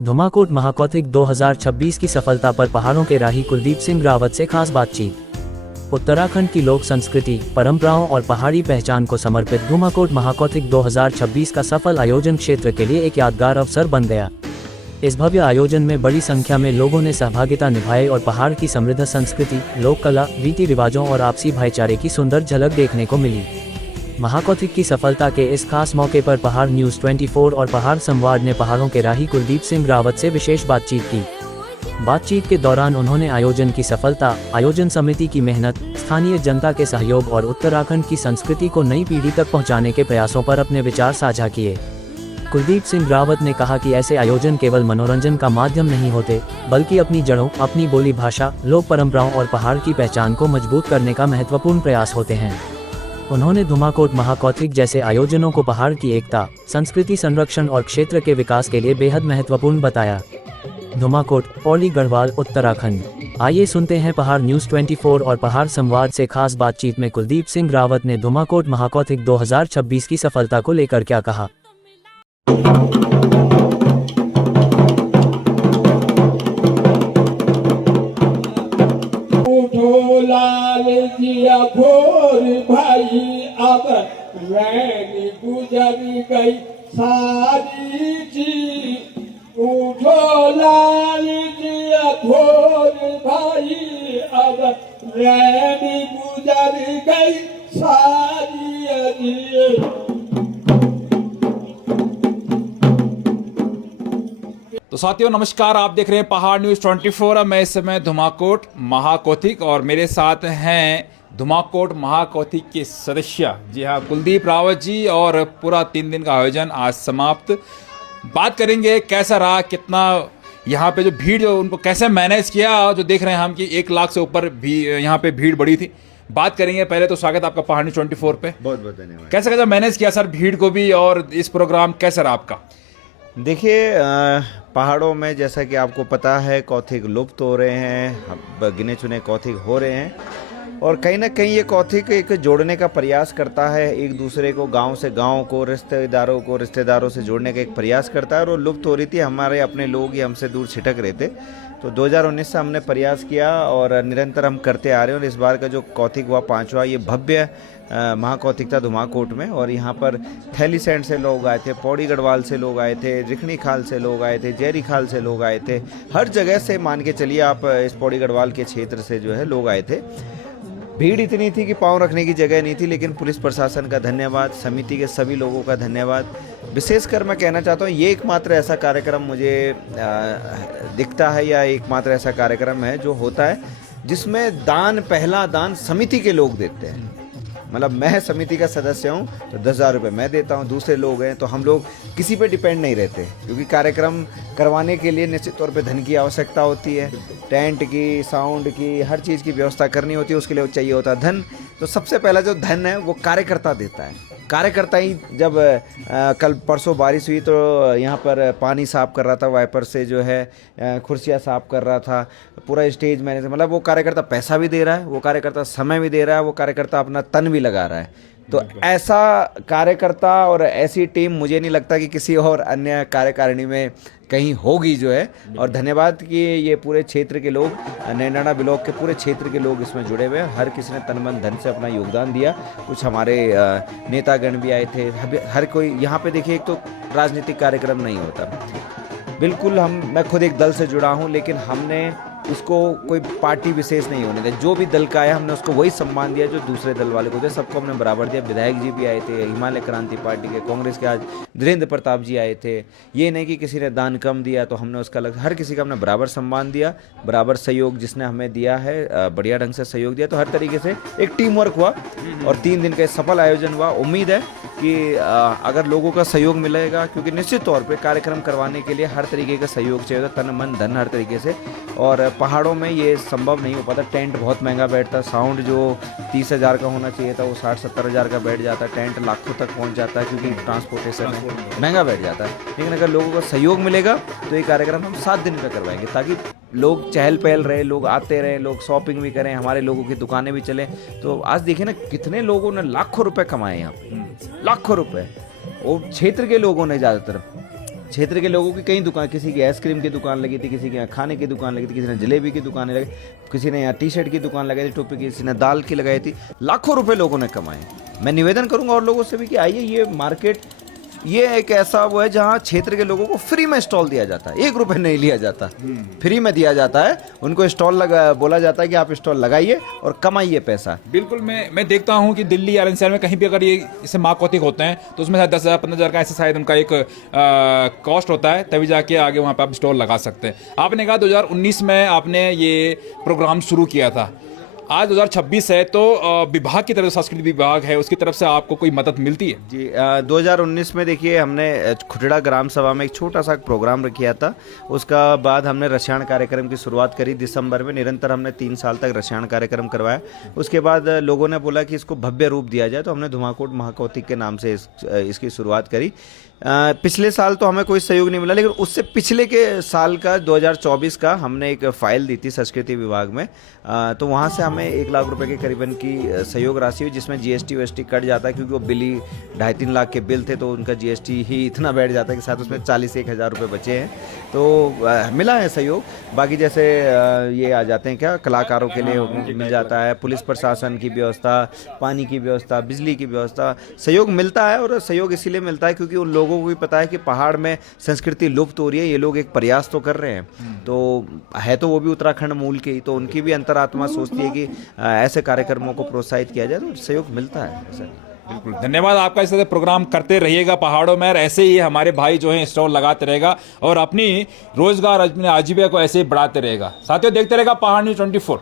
धुमाकोट महाकौतिक 2026 की सफलता पर पहाड़ों के राही कुलदीप सिंह रावत से खास बातचीत। उत्तराखंड की लोक संस्कृति, परंपराओं और पहाड़ी पहचान को समर्पित धुमाकोट महाकौतिक 2026 का सफल आयोजन क्षेत्र के लिए एक यादगार अवसर बन गया। इस भव्य आयोजन में बड़ी संख्या में लोगों ने सहभागिता निभाई और पहाड़ की समृद्ध संस्कृति, लोक कला, रीति रिवाजों और आपसी भाईचारे की सुंदर झलक देखने को मिली। महाकौतिक की सफलता के इस खास मौके पर पहाड़ न्यूज़ 24 और पहाड़ संवाद ने पहाड़ों के राही कुलदीप सिंह रावत से विशेष बातचीत की। बातचीत के दौरान उन्होंने आयोजन की सफलता, आयोजन समिति की मेहनत, स्थानीय जनता के सहयोग और उत्तराखंड की संस्कृति को नई पीढ़ी तक पहुंचाने के प्रयासों पर अपने विचार साझा किए। कुलदीप सिंह रावत ने कहा कि ऐसे आयोजन केवल मनोरंजन का माध्यम नहीं होते, बल्कि अपनी जड़ों, अपनी बोली भाषा, लोक परंपराओं और पहाड़ की पहचान को मजबूत करने का महत्वपूर्ण प्रयास होते हैं। उन्होंने धुमाकोट महाकौतिक जैसे आयोजनों को पहाड़ की एकता, संस्कृति संरक्षण और क्षेत्र के विकास के लिए बेहद महत्वपूर्ण बताया। धुमाकोट, पौड़ी गढ़वाल, उत्तराखंड। आइए सुनते हैं पहाड़ न्यूज़ 24 और पहाड़ संवाद से खास बातचीत में कुलदीप सिंह रावत ने धुमाकोट महाकौतिक 2026 की सफलता को लेकर क्या कहा। लाल जिया भोर भाई अब रैनी गुजर गई सारी जी। उठो लाल जिया भोर भाई अब रैनी गुजर गई सारी जी। तो साथियों नमस्कार, आप देख रहे हैं पहाड़ न्यूज़ 24। मैं इस समय धुमाकोट महाकौतिक और मेरे साथ हैं धुमाकोट महाकौतिक के सदस्य, जी हाँ, कुलदीप रावत जी। और पूरा 3 दिन का आयोजन आज समाप्त। बात करेंगे कैसा रहा, कितना यहाँ पे जो भीड़, जो उनको कैसे मैनेज किया, जो देख रहे हैं हम कि 1 लाख से ऊपर भी यहाँ पे भीड़ बड़ी थी। बात करेंगे। पहले तो स्वागत आपका पहाड़ न्यूज़ 24 पे। बहुत बहुत धन्यवाद। कैसे कैसे मैनेज किया सर भीड़ को भी, और इस प्रोग्राम कैसा रहा आपका? देखिए, पहाड़ों में जैसा कि आपको पता है कौतिक लुप्त हो रहे हैं, गिने चुने कौतिक हो रहे हैं, और कहीं ना कहीं ये कौतिक एक जोड़ने का प्रयास करता है, एक दूसरे को, गांव से गांव को, रिश्तेदारों से जोड़ने का एक प्रयास करता है। और वो लुप्त हो रही थी, हमारे अपने लोग ही हमसे दूर छिटक रहे थे। तो 2019 से हमने प्रयास किया और निरंतर हम करते आ रहे हैं। और इस बार का जो कौतिक हुआ 5वां, ये भव्य महाकौतिक था धुमाकोट में। और यहाँ पर थैलीसैंड से लोग आए थे, पौड़ी गढ़वाल से लोग आए थे, रिखणी खाल से लोग आए थे, जैरी खाल से लोग आए थे, हर जगह से मान के चलिए आप, इस पौड़ी गढ़वाल के क्षेत्र से जो है लोग आए थे। भीड़ इतनी थी कि पाँव रखने की जगह नहीं थी, लेकिन पुलिस प्रशासन का धन्यवाद, समिति के सभी लोगों का धन्यवाद। विशेषकर मैं कहना चाहता हूँ, ये एकमात्र ऐसा कार्यक्रम मुझे दिखता है, या एकमात्र ऐसा कार्यक्रम है जो होता है जिसमें पहला दान समिति के लोग देते हैं। मतलब मैं समिति का सदस्य हूँ तो 10,000 रुपये मैं देता हूँ, दूसरे लोग हैं तो हम लोग किसी पे डिपेंड नहीं रहते, क्योंकि कार्यक्रम करवाने के लिए निश्चित तौर पे धन की आवश्यकता होती है। टेंट की, साउंड की, हर चीज़ की व्यवस्था करनी होती है, उसके लिए चाहिए होता है धन। तो सबसे पहला जो धन है वो कार्यकर्ता देता है। कार्यकर्ता ही, जब कल परसों बारिश हुई तो यहाँ पर पानी साफ कर रहा था, वाइपर से जो है कुर्सियाँ साफ कर रहा था, पूरा स्टेज मैनेज, मतलब वो कार्यकर्ता पैसा भी दे रहा है, वो कार्यकर्ता समय भी दे रहा है, वो कार्यकर्ता अपना तन भी लगा रहा है। तो ऐसा कार्यकर्ता और ऐसी टीम मुझे नहीं लगता कि किसी और अन्य कार्यकारिणी में कहीं होगी जो है। और धन्यवाद कि ये पूरे क्षेत्र के लोग, नैनाना ब्लॉक के पूरे क्षेत्र के लोग इसमें जुड़े हुए हैं। हर किसी ने तन मन धन से अपना योगदान दिया। कुछ हमारे नेतागण भी आए थे, हर कोई यहाँ पे। देखिए, एक तो राजनीतिक कार्यक्रम नहीं होता, बिल्कुल मैं खुद एक दल से जुड़ा हूँ, लेकिन हमने उसको कोई पार्टी विशेष नहीं होने दिया। जो भी दल का आया हमने उसको वही सम्मान दिया जो दूसरे दल वाले को दिया, सबको हमने बराबर दिया। विधायक जी भी आए थे, हिमालय क्रांति पार्टी के, कांग्रेस के आज धीरेन्द्र प्रताप जी आए थे। ये नहीं कि किसी ने दान कम दिया तो हमने उसका अलग, हर किसी का हमने बराबर सम्मान दिया, बराबर सहयोग जिसने हमें दिया है, बढ़िया ढंग से सहयोग दिया। तो हर तरीके से एक टीम वर्क हुआ और 3 दिन का सफल आयोजन हुआ। उम्मीद है कि अगर लोगों का सहयोग मिलेगा, क्योंकि निश्चित तौर पे कार्यक्रम करवाने के लिए हर तरीके का सहयोग चाहिए होता, तन मन धन हर तरीके से। और पहाड़ों में ये संभव नहीं हो पाता, टेंट बहुत महंगा बैठता, साउंड जो 30,000 का होना चाहिए था वो 60-70 हज़ार का बैठ जाता, टेंट लाखों तक पहुंच जाता है, क्योंकि ट्रांसपोर्टेशन महंगा बैठ जाता है। लेकिन अगर लोगों का सहयोग मिलेगा तो ये कार्यक्रम हम 7 दिन का करवाएंगे, ताकि लोग चहल पहल रहे, लोग आते रहे, लोग शॉपिंग भी करें, हमारे लोगों की दुकानें भी चलें। तो आज देखिए ना, कितने लोगों ने लाखों रुपए कमाए यहाँ पे, लाखों रुपए, और क्षेत्र के लोगों ने ज़्यादातर। क्षेत्र के लोगों की कई दुकान, किसी की आइसक्रीम की दुकान लगी थी, किसी के यहाँ खाने की दुकान लगी थी, किसी ने जलेबी की दुकान लगाई, किसी ने यहाँ टी शर्ट की दुकान लगाई थी, टोपी की, किसी ने दाल की लगाई थी। लाखों रुपए लोगों ने कमाए। मैं निवेदन करूंगा और लोगों से भी कि आइए, ये मार्केट, ये एक ऐसा वो है जहाँ क्षेत्र के लोगों को फ्री में स्टॉल दिया जाता है, 1 रुपए नहीं लिया जाता, फ्री में दिया जाता है। उनको स्टॉल लगा, बोला जाता है कि आप स्टॉल लगाइए और कमाइए पैसा। बिल्कुल, मैं देखता हूँ कि दिल्ली या एनसीआर में कहीं भी अगर ये इसे माँ कौतिक होते हैं तो उसमें शायद 10,000 15,000 का ऐसा शायद उनका एक कॉस्ट होता है, तभी जाके आगे वहाँ पे आप स्टॉल लगा सकते हैं। आपने कहा 2019 में आपने ये प्रोग्राम शुरू किया था, आज 2026 है, तो विभाग की तरफ से, संस्कृति विभाग है, उसकी तरफ से आपको कोई मदद मिलती है? जी, 2019 में देखिए हमने खुटड़ा ग्राम सभा में एक छोटा सा प्रोग्राम किया था। उसका बाद हमने रसायन कार्यक्रम की शुरुआत करी दिसंबर में। निरंतर हमने 3 साल तक रसायन कार्यक्रम करवाया। उसके बाद लोगों ने बोला कि इसको भव्य रूप दिया जाए, तो हमने धुमाकोट महाकौतिक के नाम से इसकी शुरुआत करी। पिछले साल तो हमें कोई सहयोग नहीं मिला, लेकिन उससे पिछले के साल का 2024 का हमने एक फाइल दी थी संस्कृति विभाग में, तो वहाँ से हमें 1 लाख रुपए के करीबन की सहयोग राशि हुई, जिसमें जीएसटी वीएसटी कट जाता है, क्योंकि वो बिल ही 2.5-3 लाख के बिल थे, तो उनका जीएसटी ही इतना बैठ जाता है कि साथ उसमें 40-1 हज़ार रुपये बचे हैं, तो मिला है सहयोग। बाकी जैसे ये आ जाते हैं क्या, कलाकारों के लिए मिल जाता है, पुलिस प्रशासन की व्यवस्था, पानी की व्यवस्था, बिजली की व्यवस्था, सहयोग मिलता है। और सहयोग इसीलिए मिलता है क्योंकि उन लोगों को भी पता है कि पहाड़ में संस्कृति लुप्त हो रही है, ये लोग एक प्रयास तो कर रहे हैं, तो है तो वो भी उत्तराखंड मूल के ही, तो उनकी भी अंतरात्मा सोचती है कि ऐसे कार्यक्रमों को प्रोत्साहित किया जाए, तो सहयोग मिलता है ऐसा। बिल्कुल, धन्यवाद आपका। इस तरह प्रोग्राम करते रहिएगा पहाड़ों में, और ऐसे ही हमारे भाई जो हैं स्टॉल लगाते रहेगा और अपनी रोजगार, अपनी आजीविका को ऐसे ही बढ़ाते रहेगा। साथियों, देखते रहेगा पहाड़ न्यूज़ 24।